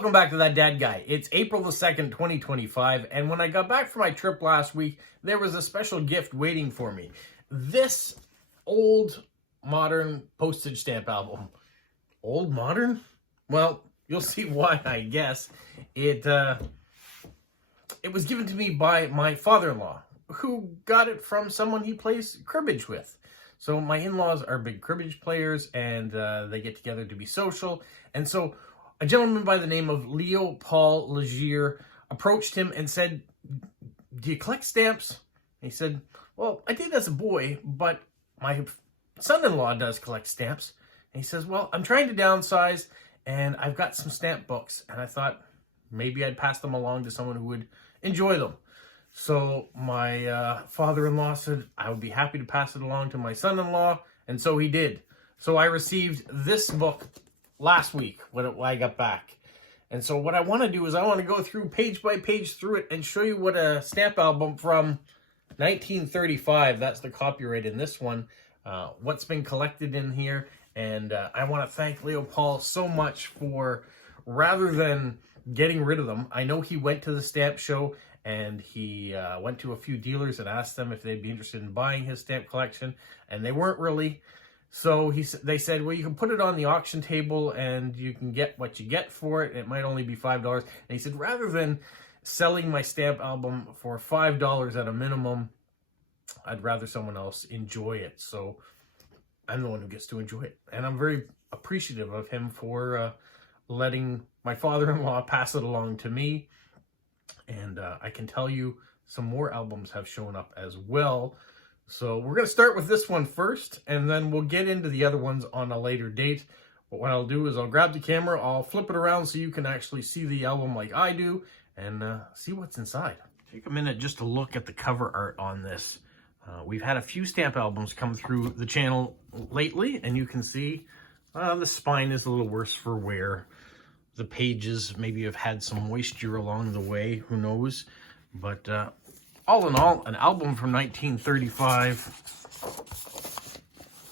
welcome back to That Dad Guy. It's April the 2nd, 2025, and when I got back from my trip last week, there was a special gift waiting for me. This old modern postage stamp album. Old modern? Well, you'll see why, I guess. It was given to me by my father-in-law, who got it from someone he plays cribbage with. So my in-laws are big cribbage players, and they get together to be social, and so a gentleman by the name of Leo Paul Legier approached him and said, "Do you collect stamps?" And he said, "Well, I did as a boy, but my son-in-law does collect stamps." And he says, "Well, I'm trying to downsize, and I've got some stamp books, and I thought maybe I'd pass them along to someone who would enjoy them." So my father-in-law said I would be happy to pass it along to my son-in-law, and so he did. So I received this book last week when I got back. And so what I want to do is I want to go through page by page through it and show you what a stamp album from 1935, that's the copyright in this one, what's been collected in here. And I want to thank Leo Paul so much for, rather than getting rid of them, I know he went to the stamp show and he went to a few dealers and asked them if they'd be interested in buying his stamp collection, and they weren't really. So they said, well, you can put it on the auction table and you can get what you get for it. It might only be $5. And he said, rather than selling my stamp album for $5 at a minimum, I'd rather someone else enjoy it. So I'm the one who gets to enjoy it. And I'm very appreciative of him for letting my father-in-law pass it along to me. And I can tell you some more albums have shown up as well. So we're going to start with this one first, and then we'll get into the other ones on a later date. But what I'll do is I'll grab the camera, I'll flip it around so you can actually see the album like I do, and see what's inside. Take a minute just to look at the cover art on this. We've had a few stamp albums come through the channel lately, and you can see the spine is a little worse for wear. The pages maybe have had some moisture along the way, who knows. But all in all, an album from 1935.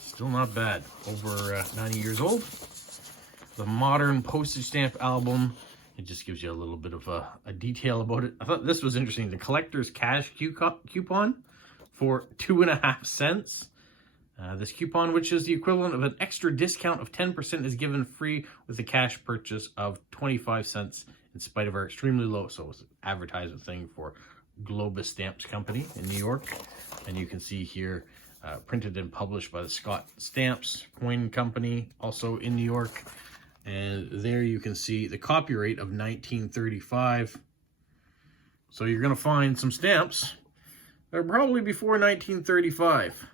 Still not bad. Over 90 years old. The Modern Postage Stamp Album. It just gives you a little bit of a detail about it. I thought this was interesting. The collector's cash coupon for 2.5 cents. This coupon, which is the equivalent of an extra discount of 10%, is given free with a cash purchase of 25 cents in spite of our extremely low. So it's an advertisement thing for Globus Stamps Company in New York. And you can see here, printed and published by the Scott Stamps Coin Company, also in New York. And there you can see the copyright of 1935. So you're going to find some stamps that are probably before 1935.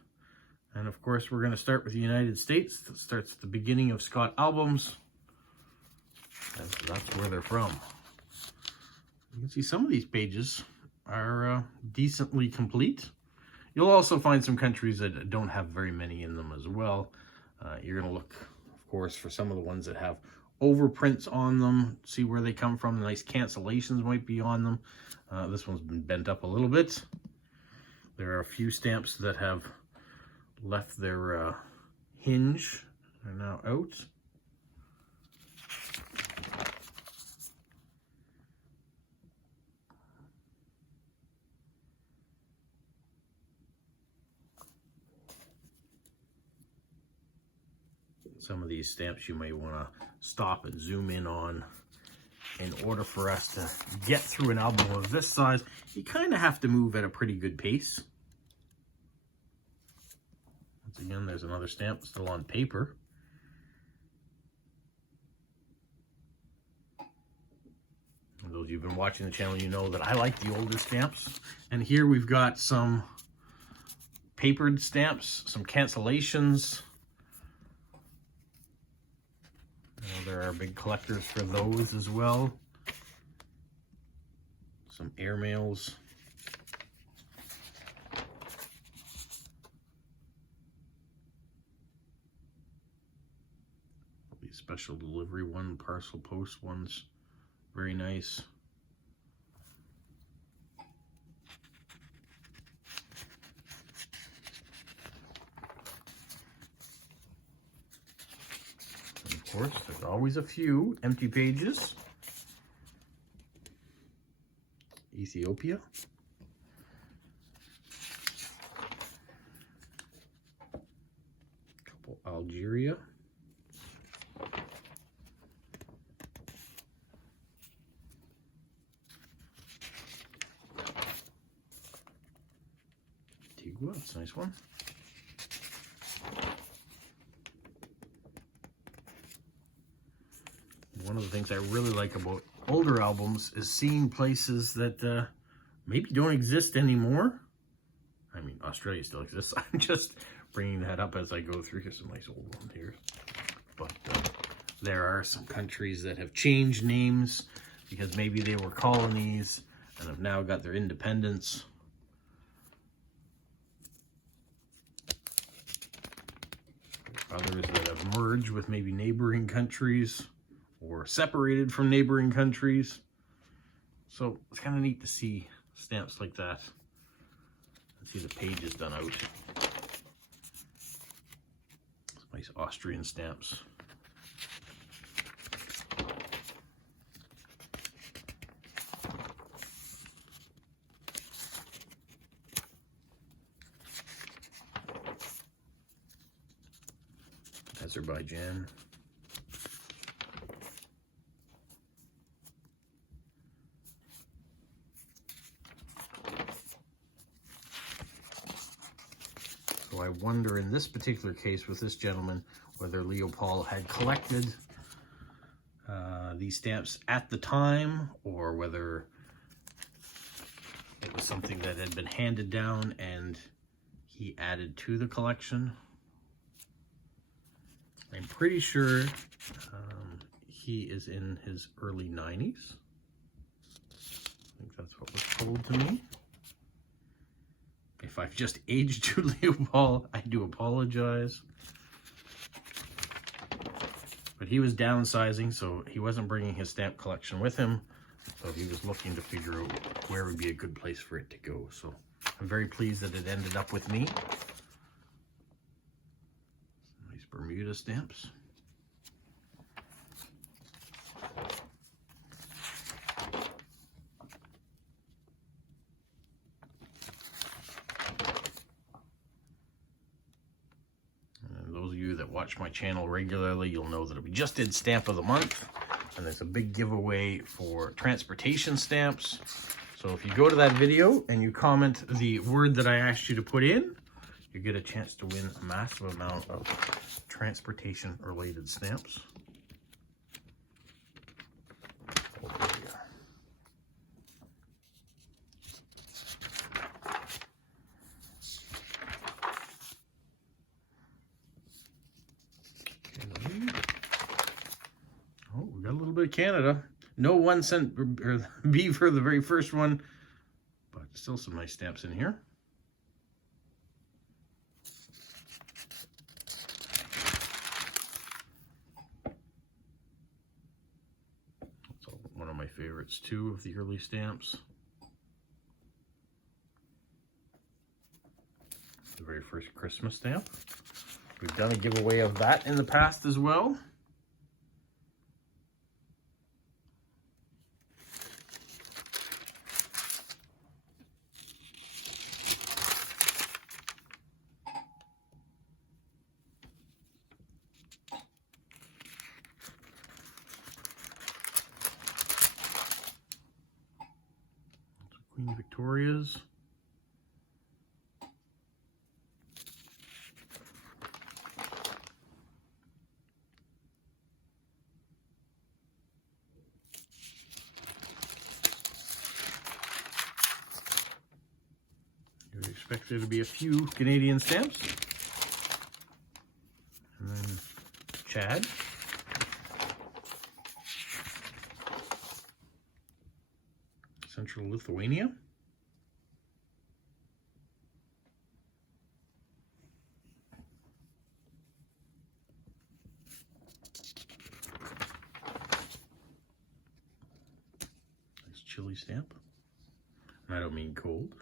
And of course, we're going to start with the United States. That starts at the beginning of Scott albums. That's where they're from. You can see some of these pages are decently complete. You'll also find some countries that don't have very many in them as well. You're going to look, of course, for some of the ones that have overprints on them, see where they come from. Nice cancellations might be on them. This one's been bent up a little bit. There are a few stamps that have left their hinge. They're now out. Some of these stamps you may want to stop and zoom in on in order for us to get through an album of this size. You kind of have to move at a pretty good pace. Once again, there's another stamp still on paper. And those of you who've been watching the channel, you know that I like the older stamps. And here we've got some papered stamps, some cancellations. There are big collectors for those as well. Some airmails. These special delivery one, parcel post ones, very nice. Of course, there's always a few empty pages. Ethiopia. Couple Algeria. Antigua, that's a nice one. One of the things I really like about older albums is seeing places that maybe don't exist anymore. I mean, Australia still exists. I'm just bringing that up as I go through. Here's some nice old ones here. But there are some countries that have changed names because maybe they were colonies and have now got their independence. Others that have merged with maybe neighboring countries or separated from neighboring countries. So it's kind of neat to see stamps like that. Let's see the pages done out. Some nice Austrian stamps. Azerbaijan. So I wonder in this particular case with this gentleman whether Leopold had collected these stamps at the time or whether it was something that had been handed down and he added to the collection. I'm pretty sure he is in his early 90s. I think that's what was told to me. If I've just aged you, Leopold, I do apologize. But he was downsizing, so he wasn't bringing his stamp collection with him. So he was looking to figure out where would be a good place for it to go. So I'm very pleased that it ended up with me. Nice Bermuda stamps. That watch my channel regularly, you'll know that we just did Stamp of the Month, and there's a big giveaway for transportation stamps. So if you go to that video and you comment the word that I asked you to put in, you get a chance to win a massive amount of transportation related stamps. Oh, we got a little bit of Canada. No 1 cent or B for the very first one, but still some nice stamps in here. That's one of my favorites too of the early stamps. The very first Christmas stamp. We've done a giveaway of that in the past as well. Queen Victoria's. You would expect there to be a few Canadian stamps. And then Chad. Central Lithuania. Nice Chile stamp. And I don't mean cold.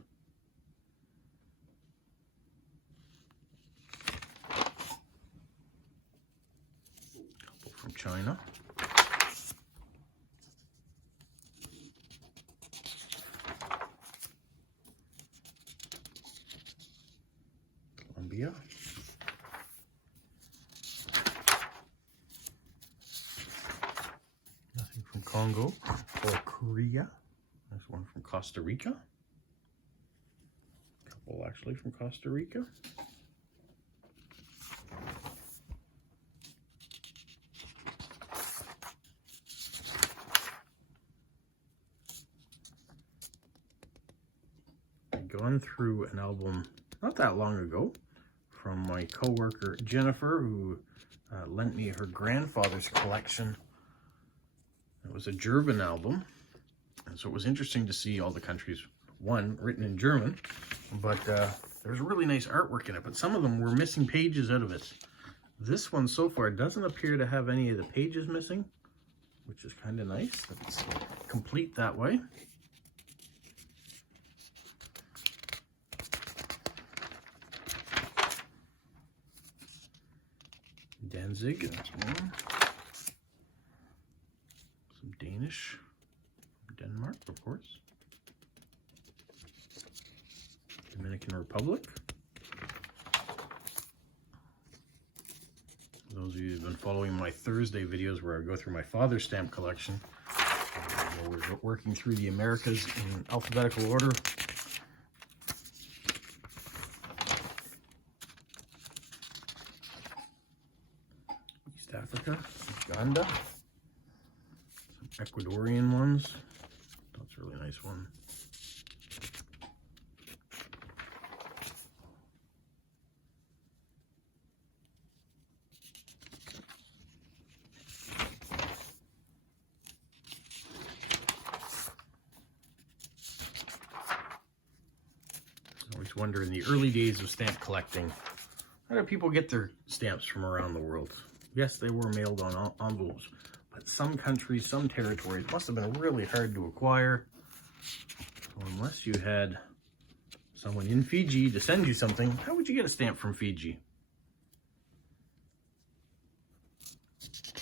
Couple from China. Colombia. Nothing from Congo or Korea. There's one from Costa Rica. A couple actually from Costa Rica. I'd gone through an album not that long ago from my co-worker Jennifer, who lent me her grandfather's collection. It was a German album, and so it was interesting to see all the countries, one, written in German, but there's really nice artwork in it, but some of them were missing pages out of it. This one so far doesn't appear to have any of the pages missing, which is kind of nice that it's complete that way. Danzig, that's one. Some Danish, Denmark, of course. Dominican Republic. For those of you who've been following my Thursday videos where I go through my father's stamp collection, we're working through the Americas in alphabetical order. East Africa, Uganda. Some Ecuadorian ones. That's a really nice one. I always wonder, in the early days of stamp collecting, how do people get their stamps from around the world? Yes, they were mailed on envelopes, but some countries, some territories must have been really hard to acquire. So unless you had someone in Fiji to send you something, how would you get a stamp from Fiji?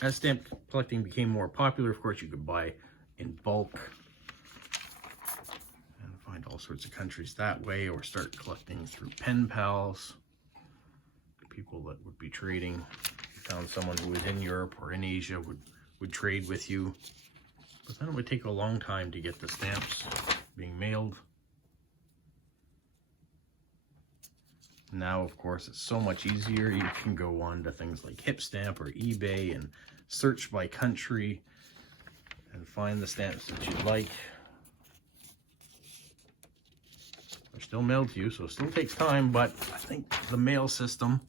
As stamp collecting became more popular, of course, you could buy in bulk and find all sorts of countries that way, or start collecting through pen pals, people that would be trading. You found someone who was in Europe or in Asia would trade with you, but then it would take a long time to get the stamps being mailed. Now, of course, it's so much easier. You can go on to things like Hipstamp or eBay and search by country and find the stamps that you'd like. They're still mailed to you, so it still takes time, but I think the mail system,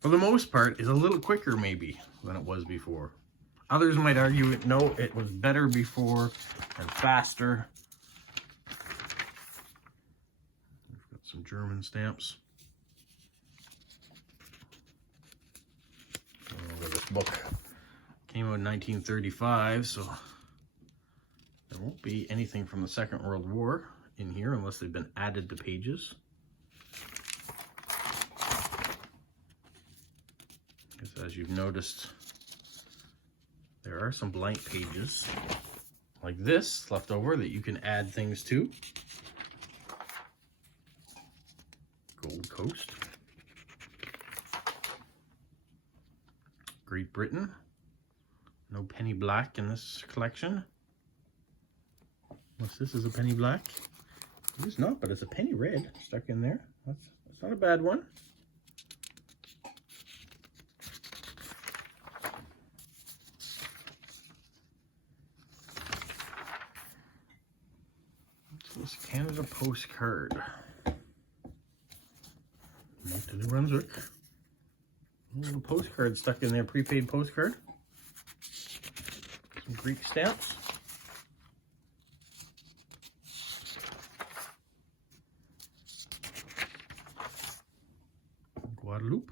for the most part, is a little quicker maybe than it was before. Others might argue, no, it was better before and faster. We've got some German stamps. This book came out in 1935, so there won't be anything from the Second World War in here unless they've been added to pages. As you've noticed, there are some blank pages like this left over that you can add things to. Gold Coast. Great Britain. No penny black in this collection. Unless this is a penny black. It is not, but it's a penny red stuck in there. That's not a bad one. What's this Canada postcard? Moncton, New Brunswick. A little postcard stuck in there, prepaid postcard. Some Greek stamps. Guadeloupe.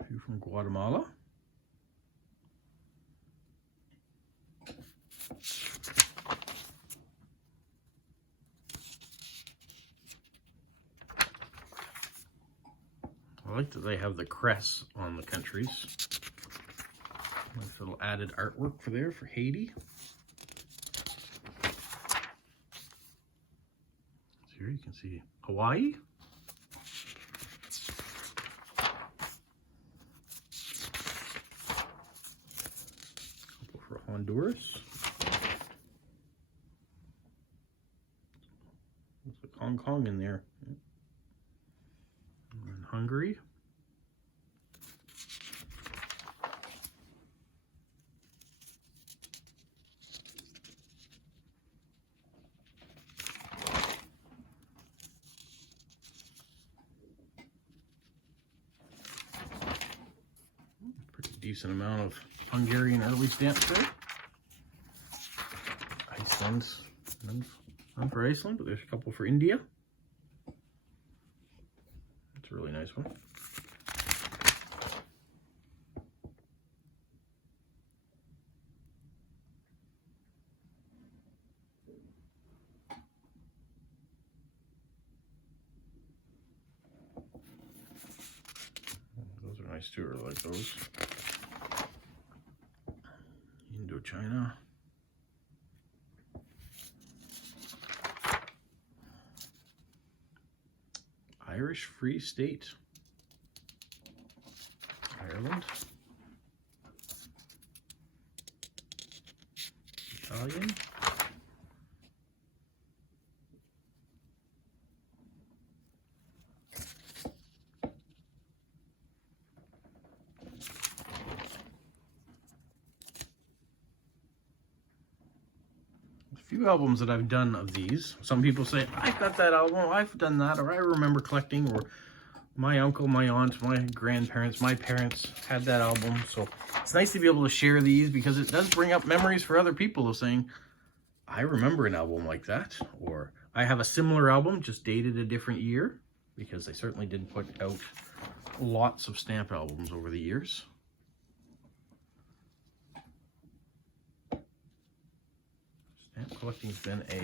A few from Guatemala. I like that they have the crests on the countries. Nice little added artwork for there for Haiti. So here you can see Hawaii. Couple for Honduras. There's a Hong Kong in there. And Hungary. Decent amount of Hungarian early stamps there. Iceland's none for Iceland, but there's a couple for India. That's a really nice one. Those are nice too, I like those. Indochina. Irish Free State. Ireland. Italian. Few albums that I've done of these. Some people say, I've got that album, I've done that, or I remember collecting, or my uncle, my aunt, my grandparents, my parents had that album. So it's nice to be able to share these because it does bring up memories for other people of saying, I remember an album like that, or I have a similar album, just dated a different year, because they certainly did put out lots of stamp albums over the years. Stamp collecting has been a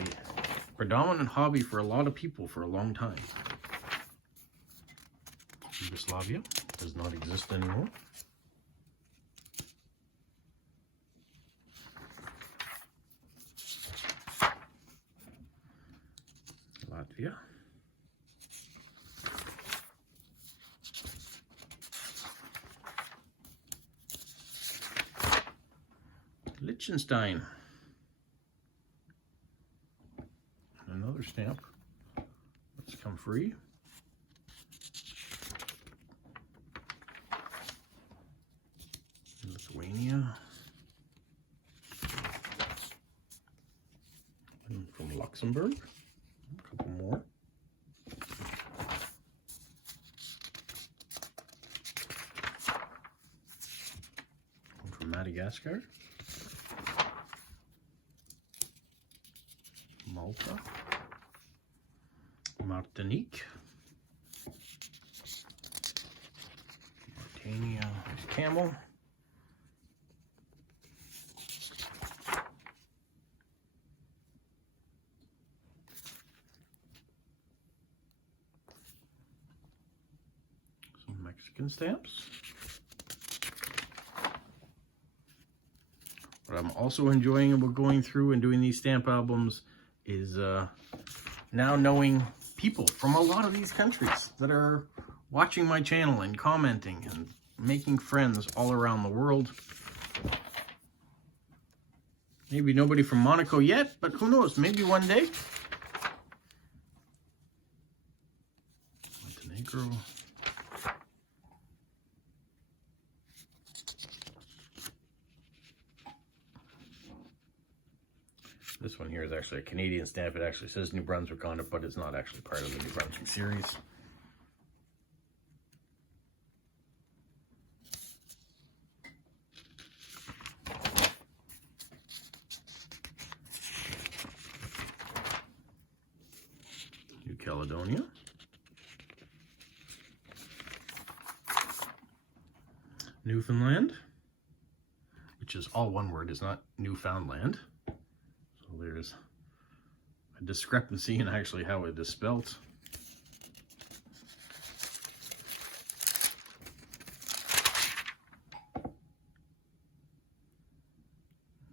predominant hobby for a lot of people for a long time. Yugoslavia does not exist anymore. Latvia. Liechtenstein. Another stamp that's come free. Lithuania. And from Luxembourg. A couple more. One from Madagascar. Malta. Martinique, Mauritania, camel, some Mexican stamps. What I'm also enjoying about going through and doing these stamp albums is now knowing people from a lot of these countries that are watching my channel and commenting and making friends all around the world. Maybe nobody from Monaco yet, but who knows, maybe one day. Montenegro. This one here is actually a Canadian stamp. It actually says New Brunswick on it, but it's not actually part of the New Brunswick series. New Caledonia. Newfoundland, which is all one word, is not Newfoundland. There's a discrepancy in actually how it is spelt.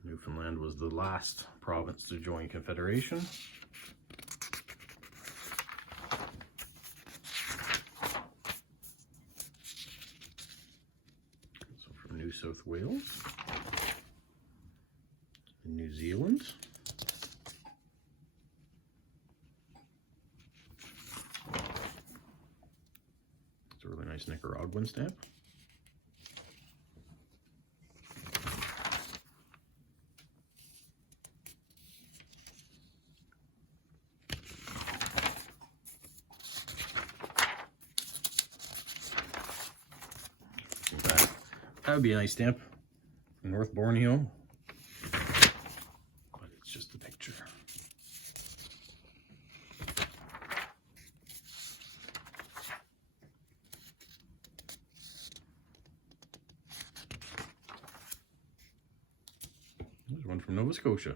Newfoundland was the last province to join Confederation. South Wales, New Zealand, it's a really nice Nicaraguan stamp. That would be a nice stamp from North Borneo, but it's just a picture. There's one from Nova Scotia.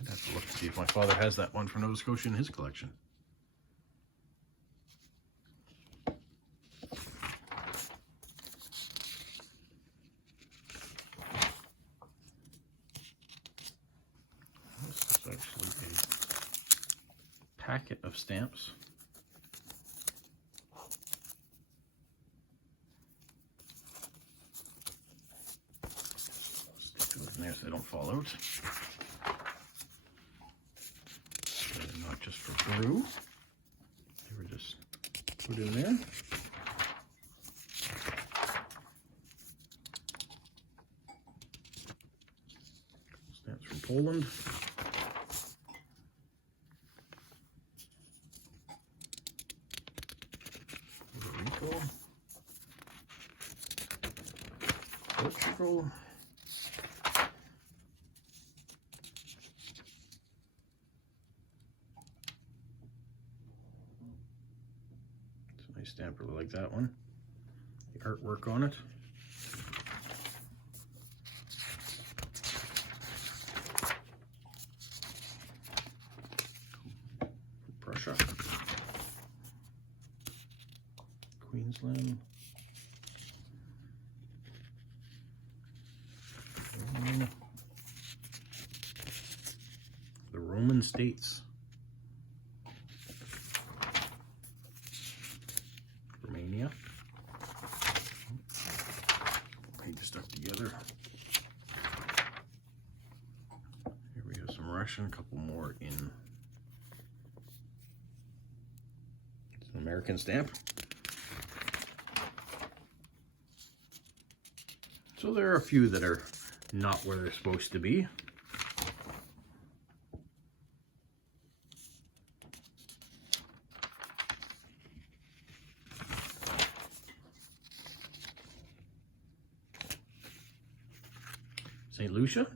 I'd have to look to see if my father has that one from Nova Scotia in his collection. Actually a packet of stamps. Stick those in there so they don't fall out. They're not just for Peru. They were just put in there. Stamps from Poland. Portugal. It's a nice stamp, really like that one. The artwork on it. Prussia. Queensland. The Roman States. Romania. Pages stuck together. Here we have some Russian, a couple more in. It's an American stamp. So there are a few that are not where they're supposed to be. St. Lucia,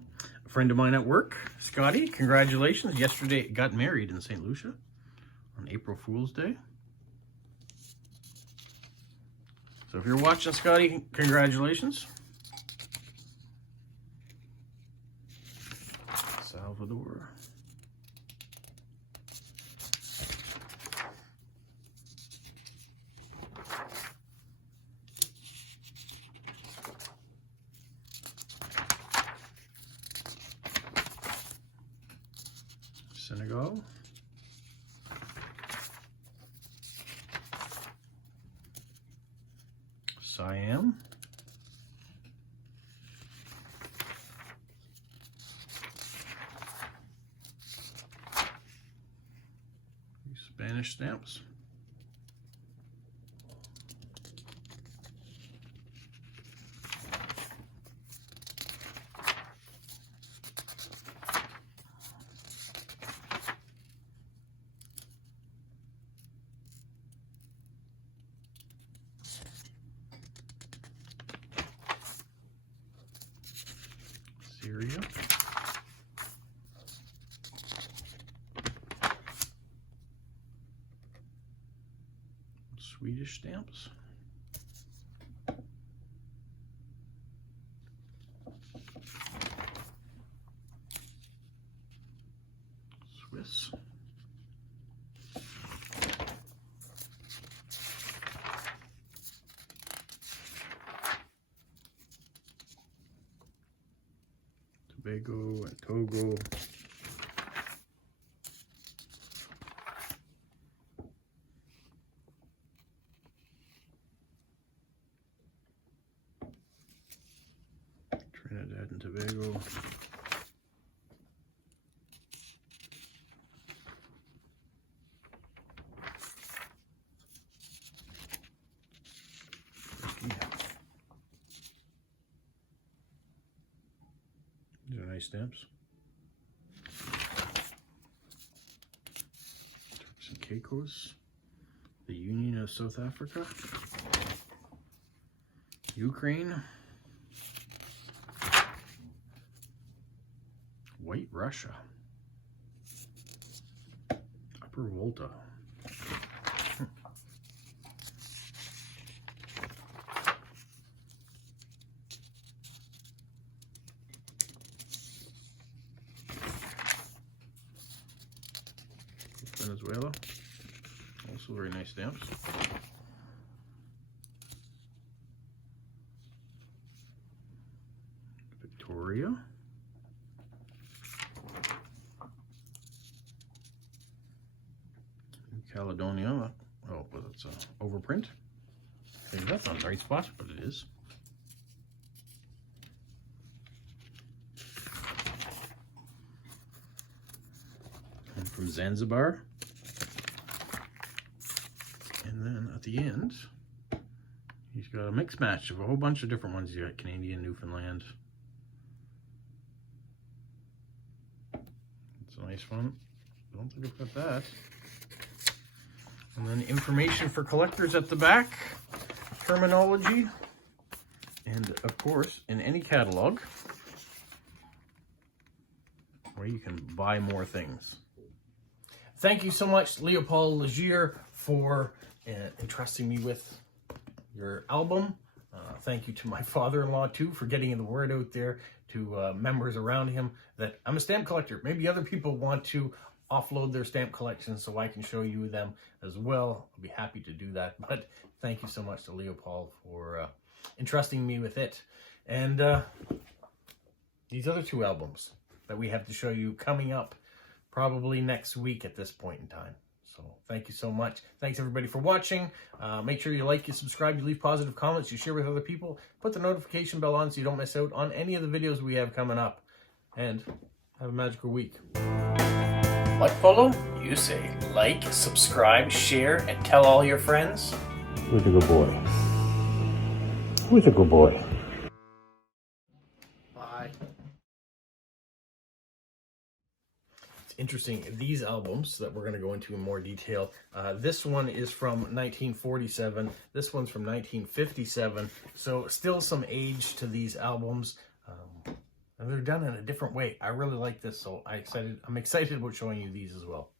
a friend of mine at work, Scotty, congratulations. Yesterday got married in St. Lucia on April Fool's Day. So if you're watching, Scotty, congratulations. Salvador. Senegal. Siam. Spanish stamps. Syria. Swedish stamps. Swiss. Tobago and Togo. and Tobago. These are nice stamps. Turks and Caicos. The Union of South Africa. Ukraine. White Russia. Upper Volta. Venezuela. Also very nice stamps. Victoria. New Caledonia. Oh, but it's an overprint. I think that's on the right spot, but it is. And from Zanzibar. And then at the end, he's got a mixed match of a whole bunch of different ones. You got Canadian, Newfoundland. It's a nice one. I don't think I've got that. And then information for collectors at the back, terminology, and of course, in any catalog, where you can buy more things. Thank you so much, Leopold Legier, for entrusting me with your album. Thank you to my father-in-law, too, for getting the word out there to members around him that I'm a stamp collector. Maybe other people want to offload their stamp collections so I can show you them as well. I'll be happy to do that. But thank you so much to Leopold for entrusting me with it. And these other two albums that we have to show you coming up probably next week at this point in time. So thank you so much. Thanks everybody for watching. Make sure you like, you subscribe, you leave positive comments, you share with other people. Put the notification bell on so you don't miss out on any of the videos we have coming up. And have a magical week. What, Polo? You say like, subscribe, share, and tell all your friends. Who's a good boy? Who's a good boy? Bye. It's interesting, these albums that we're going to go into in more detail, this one is from 1947, this one's from 1957, so still some age to these albums, and they're done in a different way. I really like this, so I'm excited about showing you these as well.